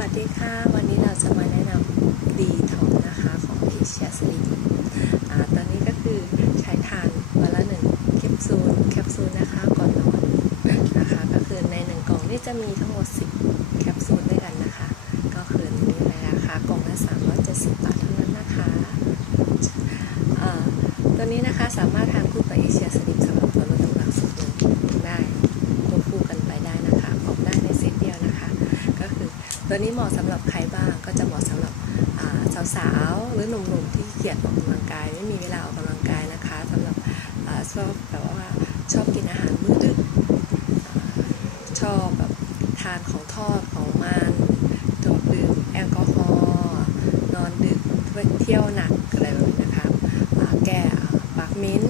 วัสดีค่ะ วันนี้เราจะมาแนะนำดีท็อกนะคะของเอเชียสลิมอ่าตอนนี้ก็คือใช้ทานวันละหนึ่งแคปซูลแคปซูลนะคะก่อนนอนนะคะก็คือในหนึ่งกล่องนี่จะมีทั้งหมด 10 แคปซูลด้วยกันนะคะ ก็คือนี้เลยนะคะกล่องละ370บาทเท่านั้นนะคะตัวนี้นะคะสามารถ ตัวนี้เหมาะสำหรับใครบ้างก็จะเหมาะสำหรับาสาวๆหรือหนุ่มๆที่ขี้เกียจออกกำลังกายไม่มีเวลาออกกำลังกายนะคะสำหรับอชอบแบบว่าชอบกินอาหารมื้อดึกชอบแบบทานของทอดของมันตัวดื่มแอลกอฮอล์นอนดึกเที่ยวหนักอะไรแบบนี้นะคะแก้ปากมิ้น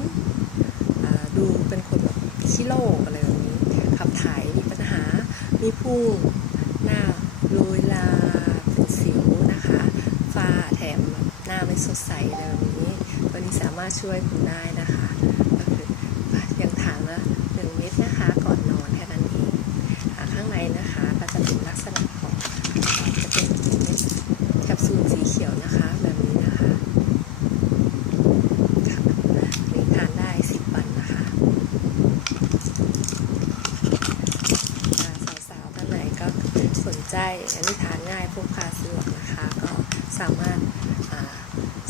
ดูเป็นคนแบบขี้โรคอะไรแบบนี้ขับถ่ายมีปัญหามีพุง หน้าโรยลาเป็นสิวนะคะ ฝ้าแถมหน้าไม่สดใสอะไรแบบนี้ตัวนี้สามารถช่วยคุณได้นะคะก็คือยังถางละหนึ่งเม็ดนะคะก่อนนอนแค่นั้นเองข้างในนะคะก็จะเป็นลักษณะของจะเป็นเม็ดแคปซูลสีเขียวนะคะแบบนี้นะคะค่ะนี่ทานได้10วันนะคะสาวๆท่านไหนก็สนใจอันนี้ทานง่ายพกพาสะดวกนะคะ สามารถ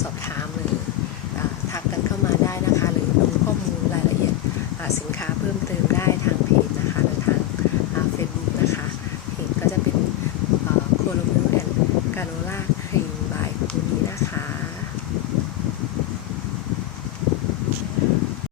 สอบถามหรือทักกันเข้ามาได้นะคะ หรือดูข้อมูลรายละเอียดสินค้าเพิ่มเติมได้ทางเพจนะคะหรือทางเฟซบุ๊กนะคะเพจก็จะเป็นโครัวลมิวแอนด์กาโนล่า